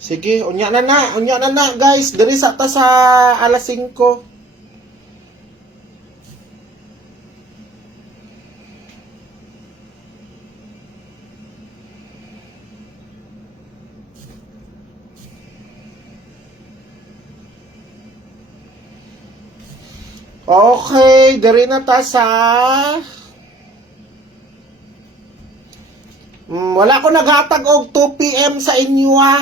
Sige, unya na na guys. Diri sa ta sa alas 5. Okay, diri na ta sa wala ko naghatag og 2 PM sa inyo ha.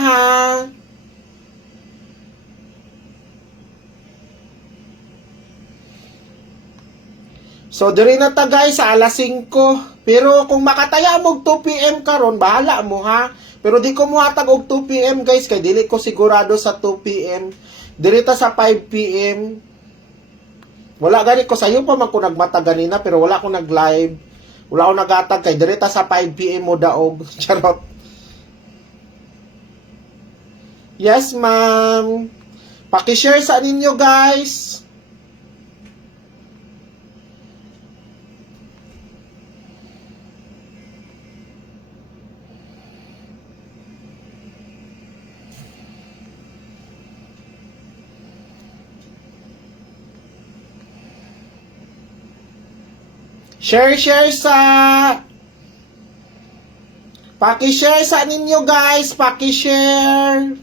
So diri na ta guys sa alas 5. Pero kung makataya mo og 2 PM karon, bahala mo ha. Pero di ko muhatag og 2 PM guys kay dili ko sigurado sa 2 PM. Diri ta sa 5 PM. Wala gani ko sayo pa man ko nagmata ganina pero wala ko nag-live. Wala ko naghatag kay direta sa 5 PM mo daog. Charot. Yes, ma'am. Paki-share sa ninyo, guys. Share sa paki-share sa ninyo guys, paki-share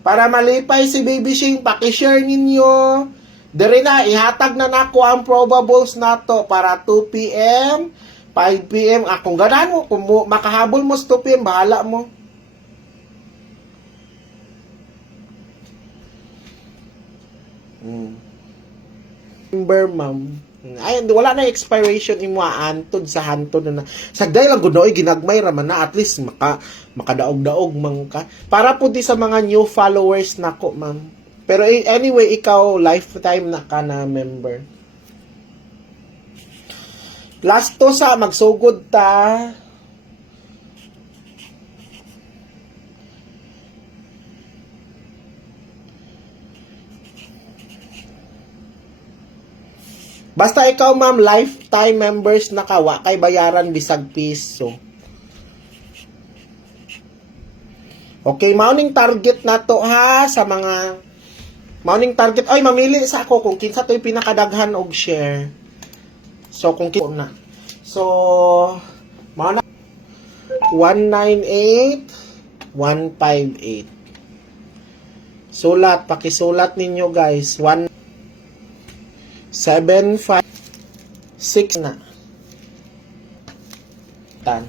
para malipay si Baby Shing, paki-share ninyo. Diri na ihatag na nako ang probables nato para 2 PM, 5 PM. Kung ganahan mo, kung makahabol mo sa 2 PM, bahala mo. Remember, ma'am. Ay, wala na expiration imo antod sa hantod na. Sagday lang gunoy ginagmay ra man na at least makadaog-daog man ka. Para po di sa mga new followers nako, ma'am. Pero anyway, ikaw lifetime na ka na member. Last to sa magsugod ta. Basta ikaw ma'am, lifetime members na ka, wa kay bayaran bisag piso. Okay, mauning target na to ha sa mga mauning target. Ay, mamili sa ako kung kinsa to'y pinakadaghan og share. So kung kinsa na. So mao na 198 158. Sulat, pakisulat ninyo guys. 7, 5, 6 na. Tan.